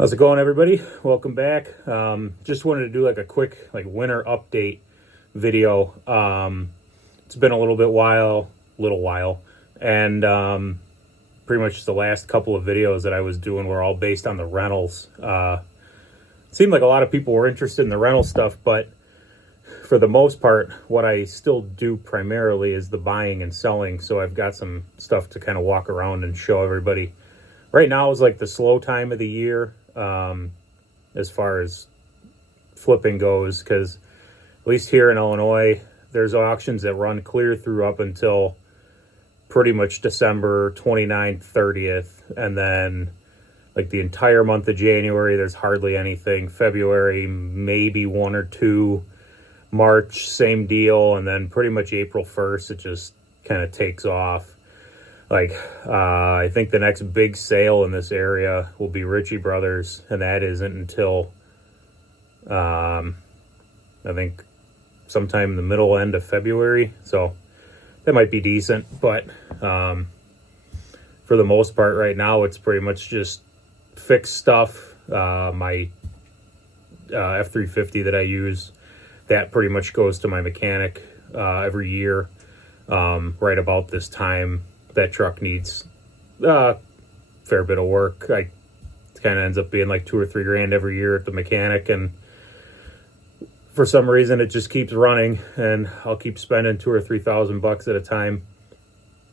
How's it going, everybody? Welcome back. Just wanted to do like a quick winter update video. It's been a little while, and pretty much the last couple of videos that I was doing were all based on the rentals. It seemed like a lot of people were interested in the rental stuff, but for the most part, what I still do primarily is the buying and selling. So I've got some stuff to kind of walk around and show everybody. Right now is like the slow time of the year. As far as flipping goes, because at least here in Illinois, there's auctions that run clear through up until pretty much December 29th, 30th, and then like the entire month of January, there's hardly anything. February, maybe one or two. March, same deal, and then pretty much April 1st, it just kind of takes off. I think the next big sale in this area will be Ritchie Brothers, and that isn't until, I think, sometime in the middle end of February. So that might be decent, but for the most part right now, it's pretty much just fixed stuff. My F-350 that I use, that pretty much goes to my mechanic every year right about this time. That truck needs a fair bit of work. It kind of ends up being like $2 or $3 grand every year at the mechanic, and for some reason it just keeps running, and I'll keep spending $2,000 or $3,000 at a time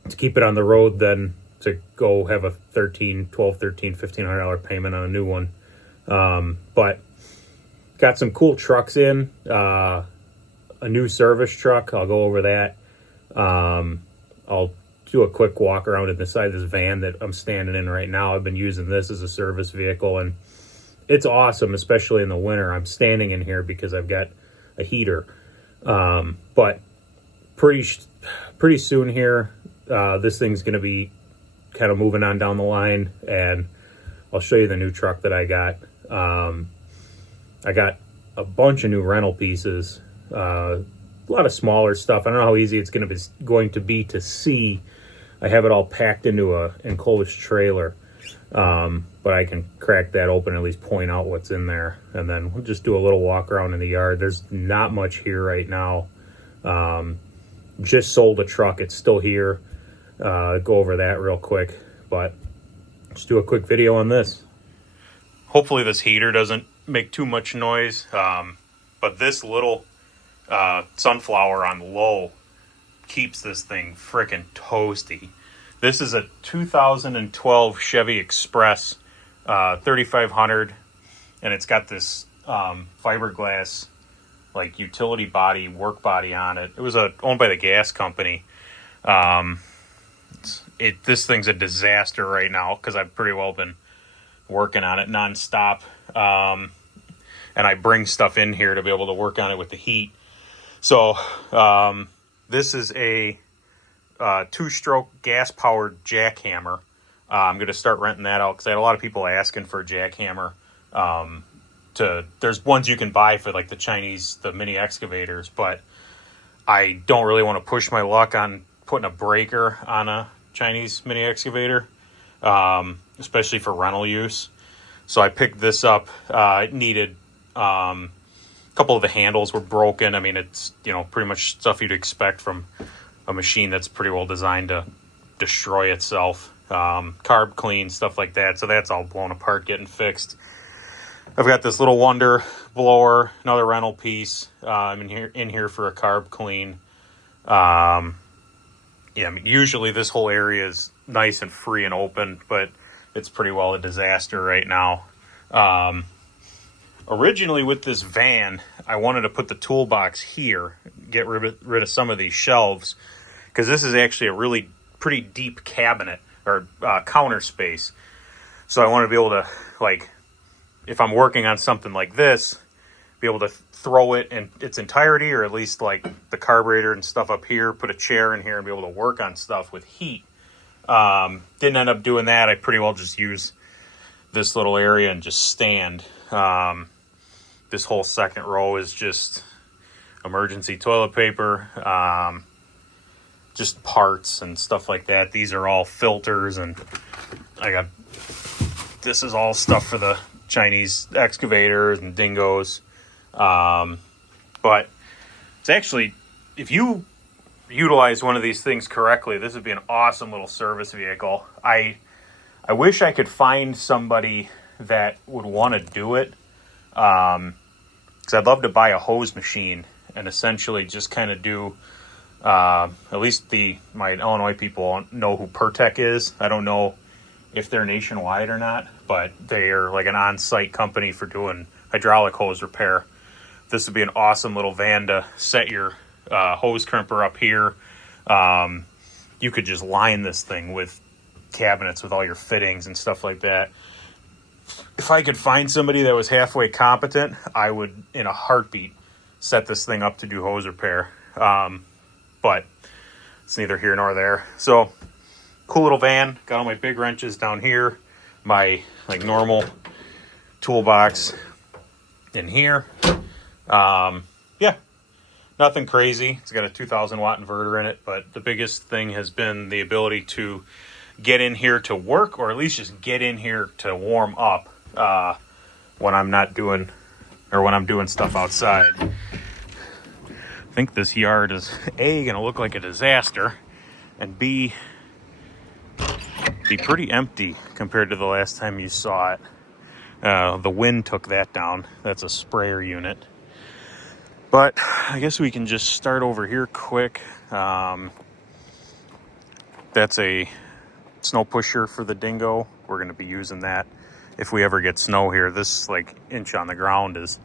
to keep it on the road than to go have a $1,500 payment on a new one. But got some cool trucks in, a new service truck. I'll go over that. I'll do a quick walk around inside this van that I'm standing in right now. I've been using this as a service vehicle, and it's awesome, especially in the winter. I'm standing in here because I've got a heater. But pretty soon here, this thing's going to be kind of moving on down the line, and I'll show you the new truck that I got. I got a bunch of new rental pieces, a lot of smaller stuff. I don't know how easy it's going to be to see. I have it all packed into a enclosed trailer, but I can crack that open and at least point out what's in there, and then we'll just do a little walk around in the yard. There's not much here right now. Just sold a truck. It's still here. Go over that real quick, but just do a quick video on this. Hopefully this heater doesn't make too much noise, but this little sunflower on low keeps this thing freaking toasty. This is a 2012 Chevy Express 3500, and it's got this fiberglass like utility body, work body on it. It was owned by the gas company. This thing's a disaster right now because I've pretty well been working on it nonstop, and I bring stuff in here to be able to work on it with the heat. So this is a two-stroke gas-powered jackhammer. I'm going to start renting that out because I had a lot of people asking for a jackhammer. There's ones you can buy for like the mini excavators, but I don't really want to push my luck on putting a breaker on a Chinese mini excavator, especially for rental use. So I picked this up. It needed couple of the handles were broken. I mean, it's pretty much stuff you'd expect from a machine that's pretty well designed to destroy itself. Carb clean, stuff like that. So that's all blown apart, getting fixed. I've got this little Wonder blower, another rental piece. I'm in here for a carb clean. I mean, usually this whole area is nice and free and open, but it's pretty well a disaster right now. Originally with this van, I wanted to put the toolbox here, get rid of some of these shelves, because this is actually a really pretty deep cabinet or counter space. So I want to be able to, if I'm working on something like this, be able to throw it in its entirety, or at least like the carburetor and stuff up here, put a chair in here and be able to work on stuff with heat. Didn't end up doing that. I pretty well just use this little area and just stand. This whole second row is just emergency toilet paper, just parts and stuff like that. These are all filters, and this is all stuff for the Chinese excavators and Dingos. But it's actually, if you utilize one of these things correctly, this would be an awesome little service vehicle. I wish I could find somebody that would want to do it, because I'd love to buy a hose machine and essentially just kind of do, at least my Illinois people know who Pertec is. I don't know if they're nationwide or not, but they are like an on-site company for doing hydraulic hose repair. This would be an awesome little van to set your hose crimper up here. You could just line this thing with cabinets with all your fittings and stuff like that. If I could find somebody that was halfway competent, I would, in a heartbeat, set this thing up to do hose repair. But it's neither here nor there. So, cool little van. Got all my big wrenches down here. My normal toolbox in here. Yeah, nothing crazy. It's got a 2,000 watt inverter in it, but the biggest thing has been the ability to get in here to work, or at least just get in here to warm up when I'm not doing, or when I'm doing stuff outside. I think this yard is A, gonna look like a disaster, and B, be pretty empty compared to the last time you saw it. The wind took that down. That's a sprayer unit. But I guess we can just start over here quick. That's a snow pusher for the Dingo. We're going to be using that if we ever get snow here. This inch on the ground is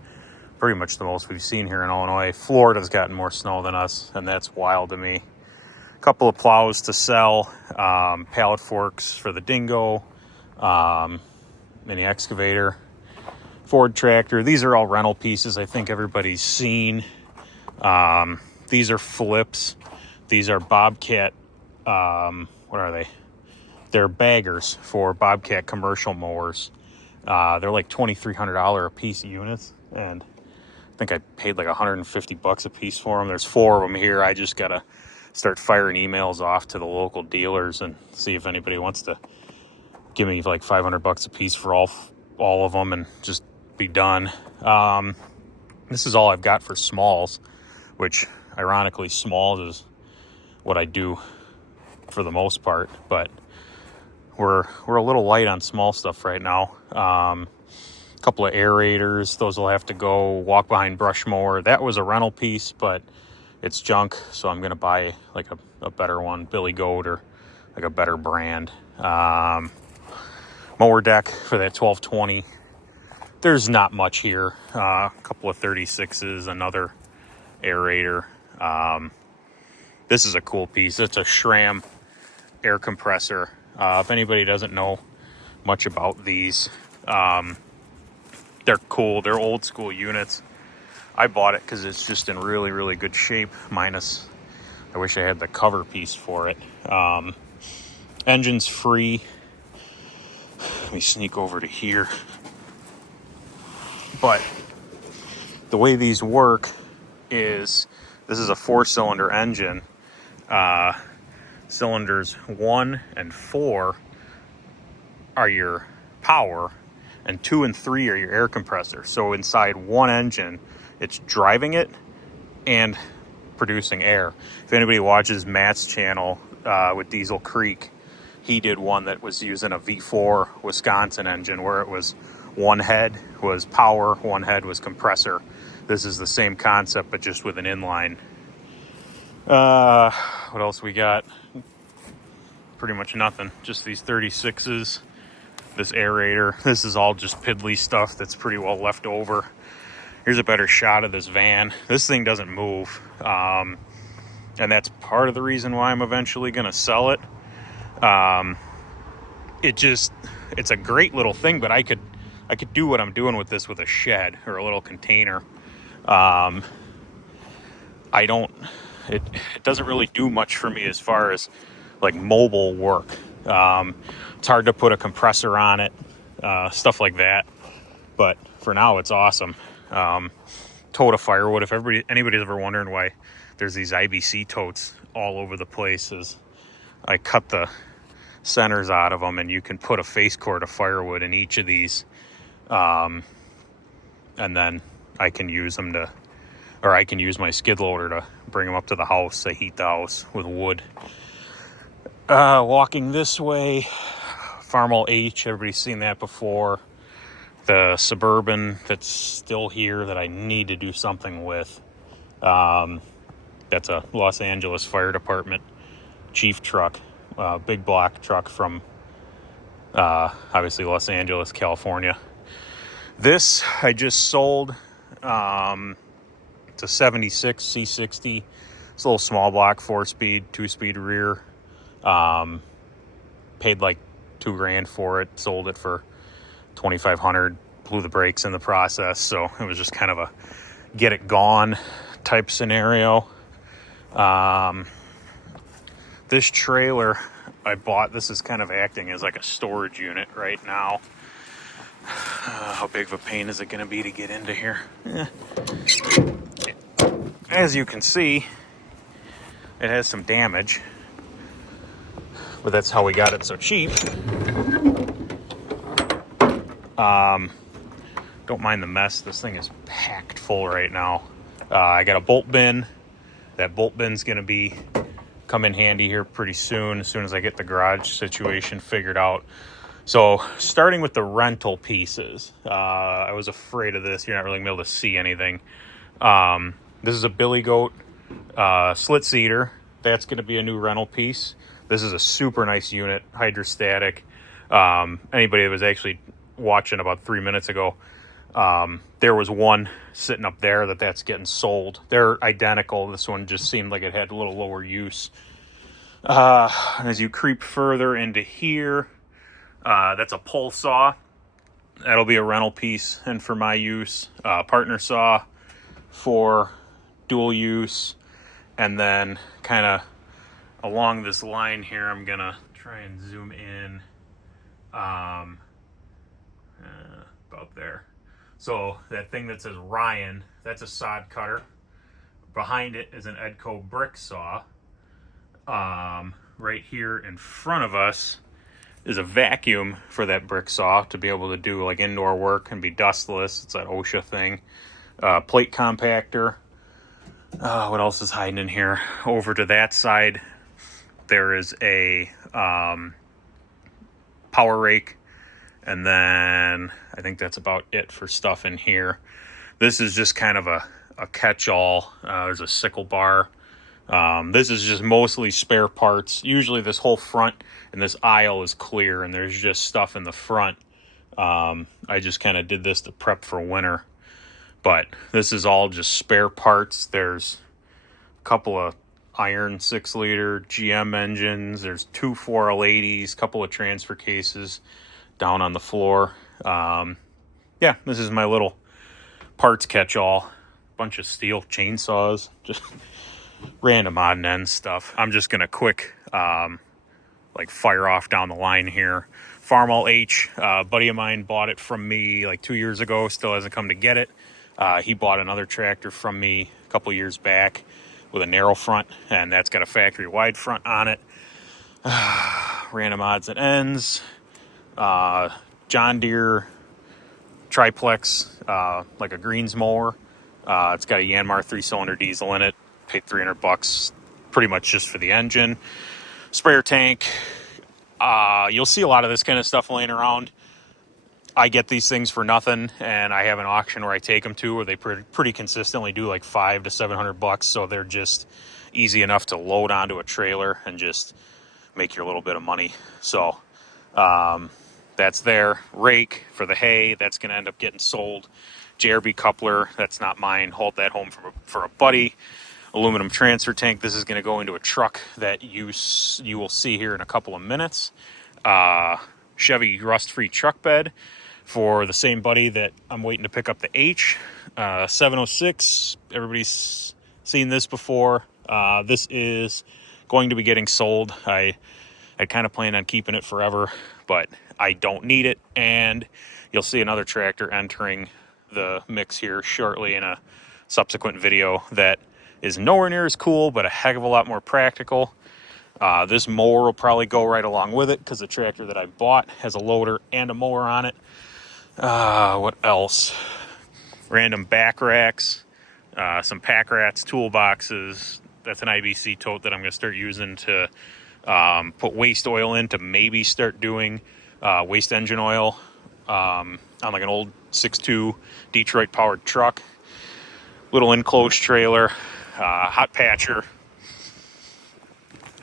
pretty much the most we've seen here in Illinois. Florida's gotten more snow than us, and that's wild to me. A couple of plows to sell, pallet forks for the Dingo, mini excavator, Ford tractor. These are all rental pieces I think everybody's seen. These are flips. These are Bobcat, what are they? They're baggers for Bobcat commercial mowers. They're like $2,300 a piece units, and I think I paid like $150 a piece for them. There's 4 of them here. I just gotta start firing emails off to the local dealers and see if anybody wants to give me like $500 a piece for all of them and just be done. This is all I've got for smalls, which ironically smalls is what I do for the most part, but we're a little light on small stuff right now. A couple of aerators, those will have to go. Walk behind brush mower, that was a rental piece, but it's junk, so I'm gonna buy like a better one, Billy Goat, or like a better brand. Mower deck for that 1220. There's not much here. A couple of 36s, another aerator. This is a cool piece. It's a SRAM air compressor. If anybody doesn't know much about these, they're cool. They're old school units. I bought it because it's just in really, really good shape, minus I wish I had the cover piece for it. Engine's free. Let me sneak over to here. But the way these work is, this is a 4-cylinder engine. Cylinders 1 and 4 are your power, and 2 and 3 are your air compressor. So inside one engine, it's driving it and producing air. If anybody watches Matt's channel with Diesel Creek, he did one that was using a V4 Wisconsin engine where it was one head was power, one head was compressor. This is the same concept, but just with an inline. What else we got? Pretty much nothing. Just these 36s, this aerator. This is all just piddly stuff that's pretty well left over. Here's a better shot of this van. This thing doesn't move. And that's part of the reason why I'm eventually going to sell it. It's a great little thing, but I could do what I'm doing with this with a shed or a little container. It doesn't really do much for me as far as like mobile work. It's hard to put a compressor on it, stuff like that. But for now, it's awesome. Tote of firewood. If anybody's ever wondering why there's these IBC totes all over the place, is I cut the centers out of them, and you can put a face cord of firewood in each of these And then I can use them to, or I can use my skid loader to bring them up to the house. I heat the house with wood. Walking this way, Farmall H, everybody's seen that before. The Suburban that's still here that I need to do something with. That's a Los Angeles Fire Department chief truck, big block truck from obviously Los Angeles, California. This I just sold. It's a 76 C60. It's a little small block, 4-speed, 2-speed rear. Paid like $2,000 for it. Sold it for $2,500. Blew the brakes in the process, so it was just kind of a get it gone type scenario. This trailer I bought, this is kind of acting as like a storage unit right now. How big of a pain is it going to be to get into here? As you can see, it has some damage, but that's how we got it so cheap. Don't mind the mess. This thing is packed full right now. I got a bolt bin. That bolt bin's going to come in handy here pretty soon as I get the garage situation figured out. So starting with the rental pieces, I was afraid of this. You're not really going to be able to see anything. This is a Billy Goat slit seater. That's going to be a new rental piece. This is a super nice unit, hydrostatic. Anybody that was actually watching about 3 minutes ago, there was one sitting up there that's getting sold. They're identical. This one just seemed like it had a little lower use. As you creep further into here, that's a pull saw. That'll be a rental piece and for my use. Partner saw for dual use. And then kind of along this line here, I'm going to try and zoom in about there. So that thing that says Ryan, that's a sod cutter. Behind it is an Edco brick saw. Right here in front of us is a vacuum for that brick saw to be able to do like indoor work and be dustless. It's that OSHA thing. Plate compactor. What else is hiding in here? Over to that side, there is a power rake. And then I think that's about it for stuff in here. This is just kind of a catch-all. There's a sickle bar. This is just mostly spare parts. Usually this whole front and this aisle is clear and there's just stuff in the front. I just kind of did this to prep for winter. But this is all just spare parts. There's a couple of iron 6-liter GM engines. There's 2 4L80s, couple of transfer cases down on the floor. Yeah, this is my little parts catch-all. Bunch of steel chainsaws, just random odd and end stuff. I'm just gonna quick fire off down the line here. Farmall H, a buddy of mine bought it from me like 2 years ago, still hasn't come to get it. He bought another tractor from me a couple years back with a narrow front, and that's got a factory wide front on it. Random odds and ends. John Deere triplex, like a greens mower. It's got a Yanmar 3-cylinder diesel in it. Paid $300 pretty much just for the engine. Sprayer tank. You'll see a lot of this kind of stuff laying around. I get these things for nothing, and I have an auction where I take them to where they pretty consistently do like $500 to $700, so they're just easy enough to load onto a trailer and just make your little bit of money. So that's there. Rake for the hay, that's going to end up getting sold. JRB coupler, that's not mine. Hauled that home for a buddy. Aluminum transfer tank, this is going to go into a truck that you will see here in a couple of minutes. Chevy rust-free truck bed for the same buddy that I'm waiting to pick up the H. 706, everybody's seen this before. This is going to be getting sold. I kind of plan on keeping it forever, but I don't need it. And you'll see another tractor entering the mix here shortly in a subsequent video that is nowhere near as cool, but a heck of a lot more practical. This mower will probably go right along with it because the tractor that I bought has a loader and a mower on it. What else? Random back racks, some Pack Rats toolboxes. That's an IBC tote that I'm going to start using to put waste oil in, to maybe start doing waste engine oil on like an old 6.2 Detroit powered truck. Little enclosed trailer, hot patcher.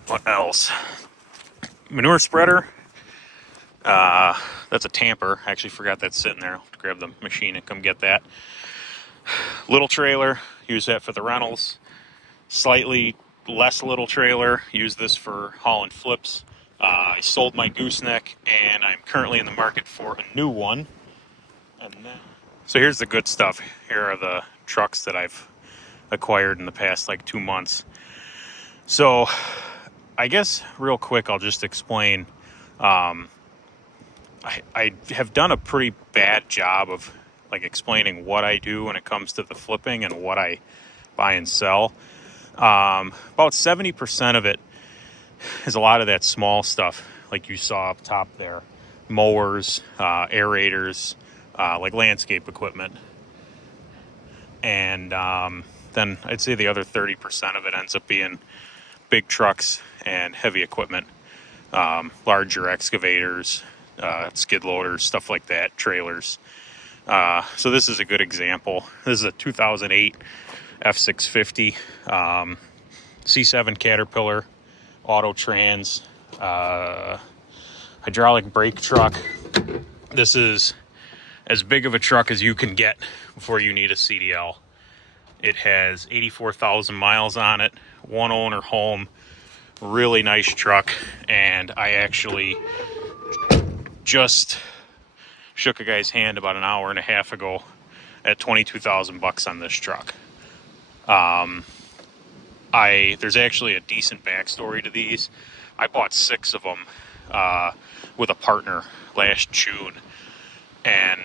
What else? Manure spreader. That's a tamper. I actually forgot that's sitting there. I'll grab the machine and come get that. Little trailer, use that for the rentals. Slightly less little trailer, use this for hauling flips. I sold my gooseneck and I'm currently in the market for a new one. And then, so here's the good stuff. Here are the trucks that I've acquired in the past like 2 months. So I guess real quick, I'll just explain. I have done a pretty bad job of like explaining what I do when it comes to the flipping and what I buy and sell. About 70% of it is a lot of that small stuff, like you saw up top there, mowers, aerators, like landscape equipment. And then I'd say the other 30% of it ends up being big trucks and heavy equipment, larger excavators, skid loaders, stuff like that, trailers. So this is a good example. This is a 2008 F650 C7 Caterpillar auto trans hydraulic brake truck. This is as big of a truck as you can get before you need a CDL. It has 84,000 miles on it, one owner home, really nice truck, and I actually just shook a guy's hand about an hour and a half ago at 22,000 bucks on this truck. There's actually a decent backstory to these. I bought 6 of them with a partner last June, and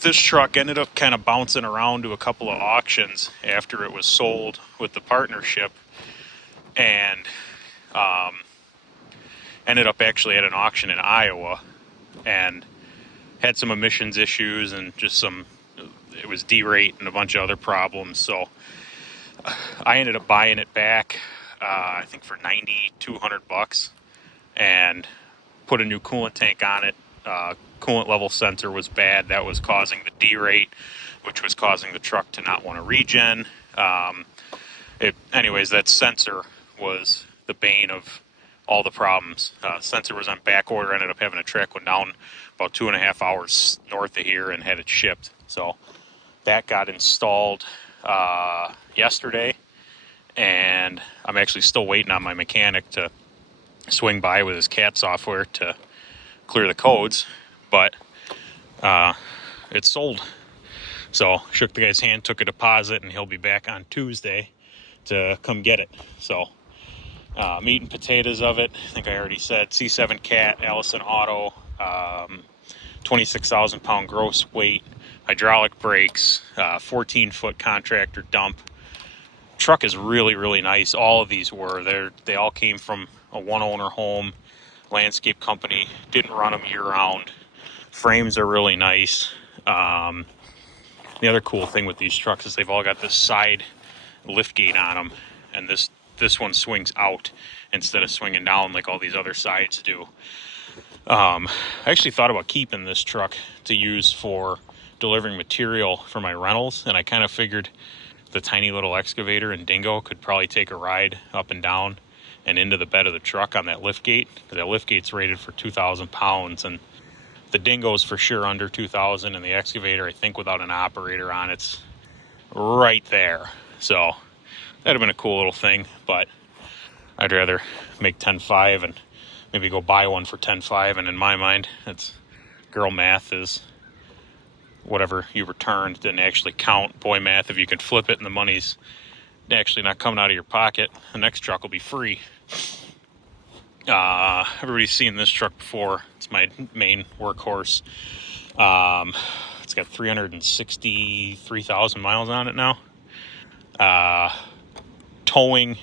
this truck ended up kind of bouncing around to a couple of auctions after it was sold with the partnership, and ended up actually at an auction in Iowa, and had some emissions issues and just it was derate and a bunch of other problems. So I ended up buying it back, I think for 9,200 bucks, and put a new coolant tank on it. Coolant level sensor was bad. That was causing the derate, which was causing the truck to not want to regen. Anyways, that sensor was the bane of all the problems. Sensor was on back order. Ended up having a track one down about 2.5 hours north of here and had it shipped. So that got installed yesterday, and I'm actually still waiting on my mechanic to swing by with his CAT software to clear the codes, but it's sold. So shook the guy's hand, took a deposit, and he'll be back on Tuesday to come get it. So meat and potatoes of it, I think I already said, C7 Cat, Allison Auto, 26,000 pound gross weight, hydraulic brakes, 14-foot contractor dump. Truck is really, really nice. All of these they all came from a one owner home, landscape company, didn't run them year round. Frames are really nice. The other cool thing with these trucks is they've all got this side lift gate on them, and this one swings out instead of swinging down like all these other sides do. I actually thought about keeping this truck to use for delivering material for my rentals, and I kind of figured the tiny little excavator and dingo could probably take a ride up and down and into the bed of the truck on that lift gate. That lift gate's rated for 2,000 pounds, and the dingo's for sure under 2,000, and the excavator, I think without an operator on, it's right there. So that'd have been a cool little thing, but I'd rather make 10.5 and maybe go buy one for 10.5, and in my mind, it's girl math is whatever you returned didn't actually count. Boy math, if you can flip it and the money's actually not coming out of your pocket, the next truck will be free. Everybody's seen this truck before. It's my main workhorse. It's got 363,000 miles on it now. Towing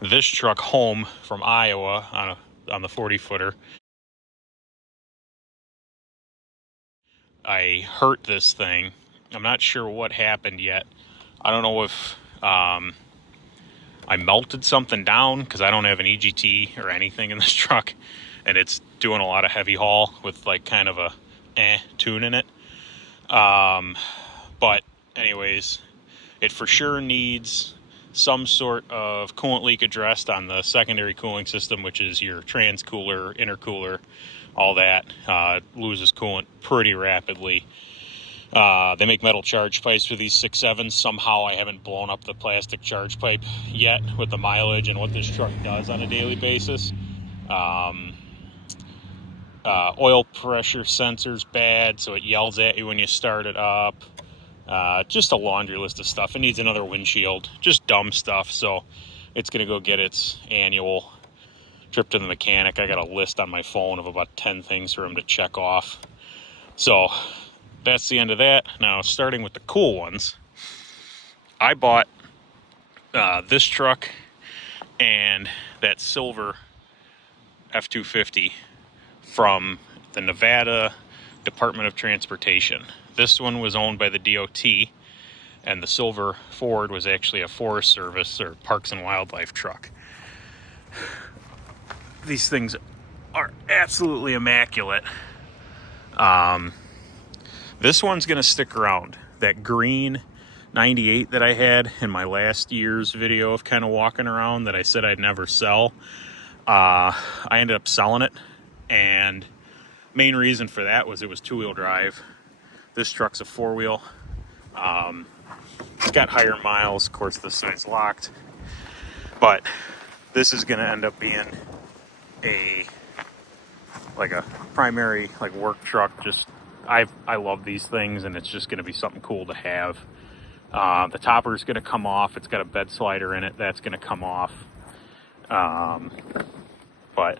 this truck home from Iowa on the 40-footer I hurt this thing. I'm not sure what happened yet. I don't know if I melted something down because I don't have an EGT or anything in this truck, and it's doing a lot of heavy haul with like kind of a tune in it. But anyways, it for sure needs some sort of coolant leak addressed on the secondary cooling system, which is your trans cooler, intercooler, all that. Loses coolant pretty rapidly. They make metal charge pipes for these 6.7s. Somehow I haven't blown up the plastic charge pipe yet with the mileage and what this truck does on a daily basis. Oil pressure sensor's bad, so it yells at you when you start it up. Just a laundry list of stuff. It needs another windshield. Just dumb stuff. So it's going to go get its annual trip to the mechanic. I got a list on my phone of about 10 things for him to check off. So that's the end of that. Now, starting with the cool ones, I bought this truck and that silver F-250 from the Nevada Department of Transportation. This one was owned by the DOT, and the silver Ford was actually a Forest Service or Parks and Wildlife truck. These things are absolutely immaculate. This one's going to stick around. That green 98 that I had in my last year's video of kind of walking around that I said I'd never sell, I ended up selling it, and main reason for that was it was two-wheel drive. This truck's a four-wheel. It's got higher miles. Of course, this side's locked. But this is going to end up being a primary work truck. Just I love these things, and it's just going to be something cool to have. The topper's going to come off. It's got a bed slider in it. That's going to come off. But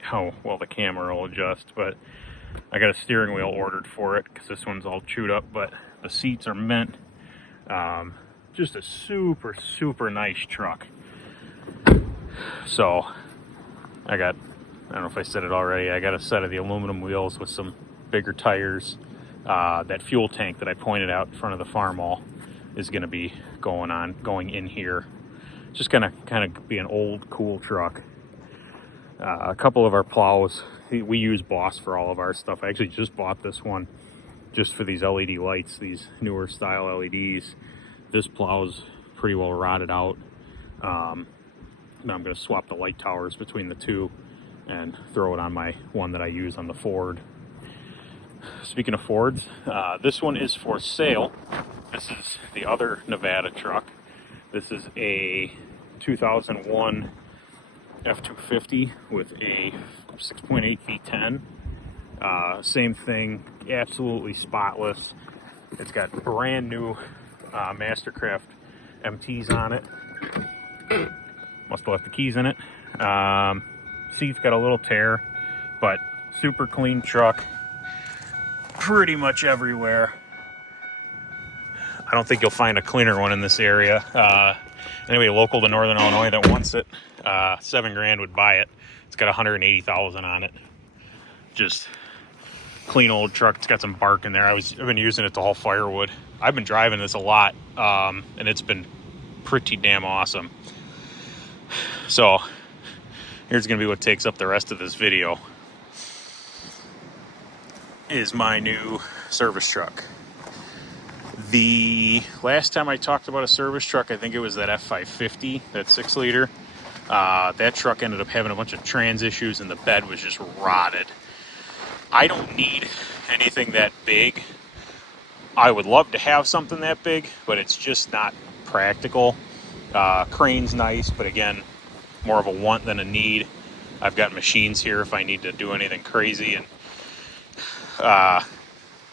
how well the camera will adjust, but I got a steering wheel ordered for it because this one's all chewed up, but the seats are mint. Just a super nice truck. So I don't know if I said it already, I got a set of the aluminum wheels with some bigger tires. That fuel tank that I pointed out in front of the Farmall is going to be going in here. Just gonna kind of be an old cool truck. A couple of our plows, we use Boss for all of our stuff. I actually just bought this one just for these LED lights, these newer style LEDs. This plow's pretty well rotted out. Now I'm going to swap the light towers between the two and throw it on my one that I use on the Ford. Speaking of Fords, this one is for sale. This is the other Nevada truck. This is a 2001 F-250 with a 6.8 V10. Same thing, absolutely spotless. It's got brand new Mastercraft MTs on it. Must have left the keys in it. Seat's got a little tear, but super clean truck. Pretty much everywhere. I don't think you'll find a cleaner one in this area. Anybody local to Northern Illinois that wants it, $7,000 would buy it. It's got 180,000 on it. Just clean old truck. It's got some bark in there. I've been using it to haul firewood. I've been driving this a lot, and it's been pretty damn awesome. So here's gonna be what takes up the rest of this video. Is my new service truck. The last time I talked about a service truck, I think it was that F550, that 6-liter. That truck ended up having a bunch of trans issues and the bed was just rotted. I don't need anything that big. I would love to have something that big, but it's just not practical. Crane's nice, but again, more of a want than a need. I've got machines here if I need to do anything crazy. And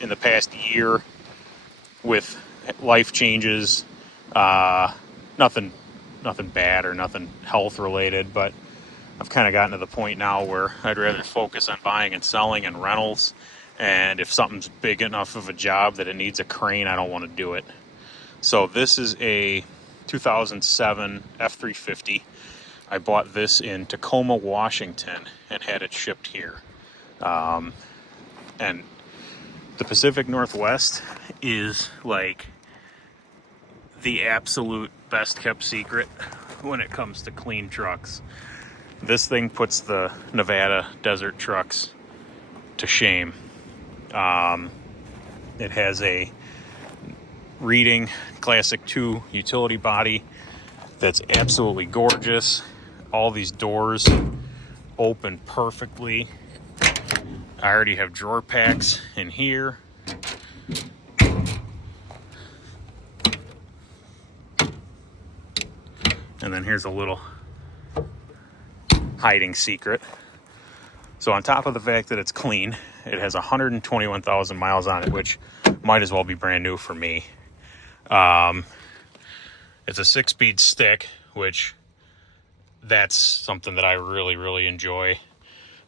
in the past year, with life changes, nothing bad or nothing health related, but I've kind of gotten to the point now where I'd rather focus on buying and selling and rentals. And if something's big enough of a job that it needs a crane, I don't want to do it. So this is a 2007 F350. I bought this in Tacoma, Washington, and had it shipped here. And The Pacific Northwest is like the absolute best kept secret when it comes to clean trucks. This thing puts the Nevada desert trucks to shame. It has a Reading Classic 2 utility body that's absolutely gorgeous. All these doors open perfectly. I already have drawer packs in here. And then here's a little hiding secret. So on top of the fact that it's clean, it has 121,000 miles on it, which might as well be brand new for me. It's a 6-speed stick, which that's something that I really, really enjoy.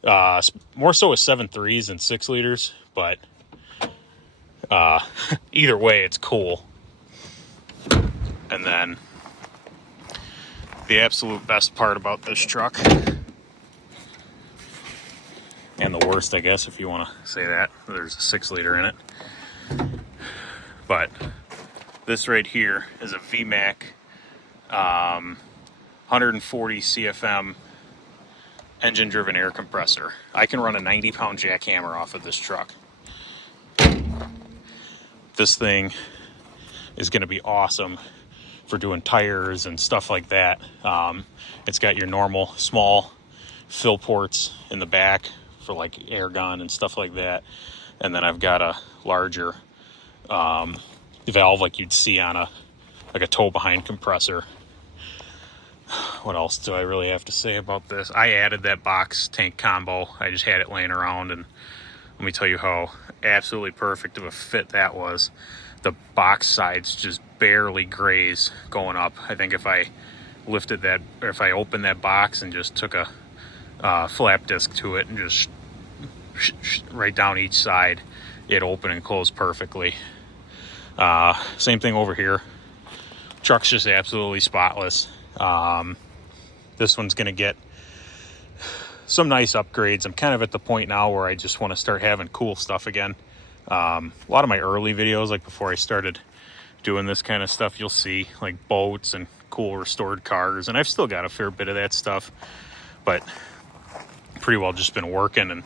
More so with 7.3s and 6 liters, but either way, it's cool. And then the absolute best part about this truck, and the worst, I guess, if you want to say that, there's a 6 liter in it. But this right here is a VMAC 140 CFM engine-driven air compressor. I can run a 90-pound jackhammer off of this truck. This thing is going to be awesome for doing tires and stuff like that. It's got your normal small fill ports in the back for like air gun and stuff like that. And then I've got a larger valve like you'd see on a tow behind compressor. What else do I really have to say about this? I added that box tank combo. I just had it laying around, and let me tell you how absolutely perfect of a fit that was. The box sides just barely graze going up. I think if I lifted that, or if I opened that box and just took a flap disc to it and just right down each side, it opened and closed perfectly. Same thing over here. Truck's just absolutely spotless. This one's going to get some nice upgrades. I'm kind of at the point now where I just want to start having cool stuff again. A lot of my early videos, like before I started doing this kind of stuff, you'll see like boats and cool restored cars. And I've still got a fair bit of that stuff, but pretty well just been working and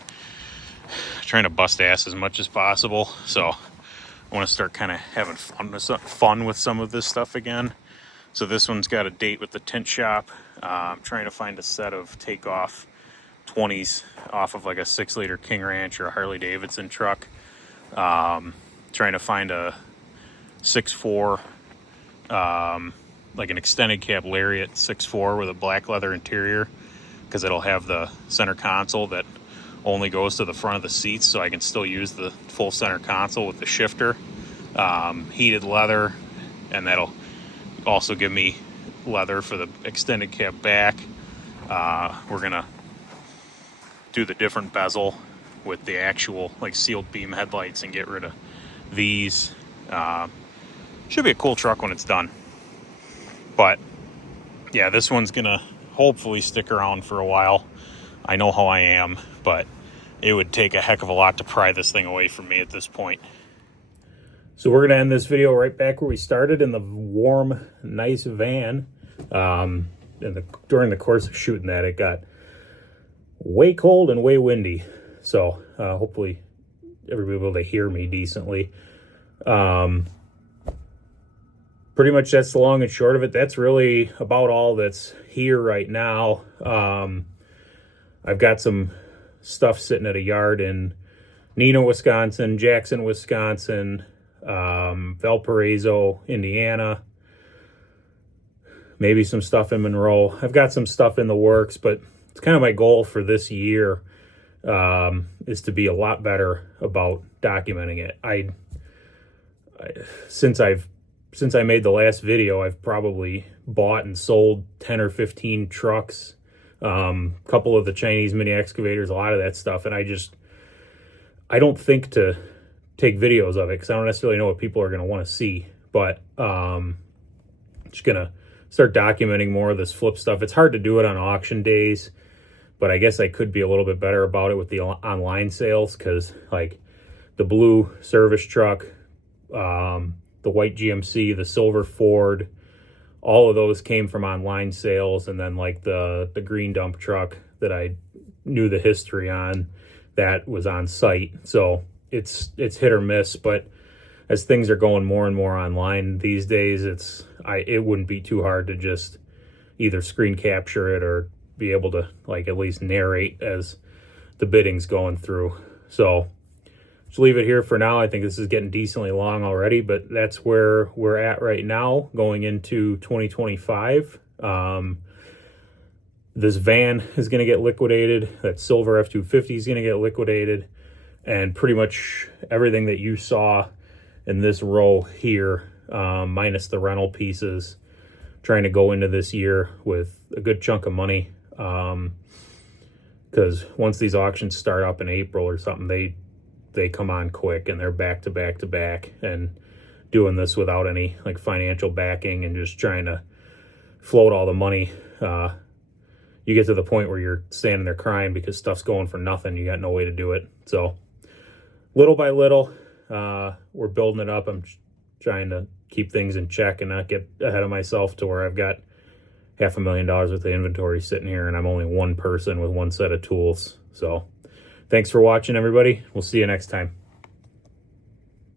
trying to bust ass as much as possible. So I want to start kind of having fun with some of this stuff again. So this one's got a date with the tint shop. I'm trying to find a set of takeoff 20s off of like a 6 liter King Ranch or a Harley Davidson truck. Trying to find a 6.4, like an extended cab Lariat 6.4 with a black leather interior, because it'll have the center console that only goes to the front of the seats, so I can still use the full center console with the shifter. Heated leather, and that'll also give me leather for the extended cab back. We're gonna do the different bezel with the actual like sealed beam headlights and get rid of these. Should be a cool truck when it's done. But yeah, this one's gonna hopefully stick around for a while. I know how I am, but it would take a heck of a lot to pry this thing away from me at this point. So we're gonna end this video right back where we started, in the warm, nice van. During the course of shooting that, it got way cold and way windy. So hopefully everybody will be able to hear me decently. Pretty much that's the long and short of it. That's really about all that's here right now. I've got some stuff sitting at a yard in Neenah, Wisconsin, Jackson, Wisconsin, Valparaiso, Indiana, maybe some stuff in Monroe. I've got some stuff in the works, but it's kind of my goal for this year, is to be a lot better about documenting it. Since I made the last video, I've probably bought and sold 10 or 15 trucks, couple of the Chinese mini excavators, a lot of that stuff. And I don't think to take videos of it, because I don't necessarily know what people are going to want to see. But just going to start documenting more of this flip stuff. It's hard to do it on auction days, but I guess I could be a little bit better about it with the online sales, because like the blue service truck, the white GMC, the silver Ford, all of those came from online sales. And then like the green dump truck that I knew the history on, that was on site. So it's hit or miss, but as things are going more and more online these days, it wouldn't be too hard to just either screen capture it or be able to like at least narrate as the bidding's going through. So just leave it here for now. I think this is getting decently long already, but that's where we're at right now going into 2025. This van is going to get liquidated. That silver F-250 is going to get liquidated. And pretty much everything that you saw in this row here, minus the rental pieces, trying to go into this year with a good chunk of money. Because once these auctions start up in April or something, they come on quick and they're back to back to back, and doing this without any like financial backing and just trying to float all the money. You get to the point where you're standing there crying because stuff's going for nothing. You got no way to do it. So little by little, we're building it up. I'm trying to keep things in check and not get ahead of myself to where I've got $500,000 worth of inventory sitting here and I'm only one person with one set of tools. So thanks for watching, everybody. We'll see you next time.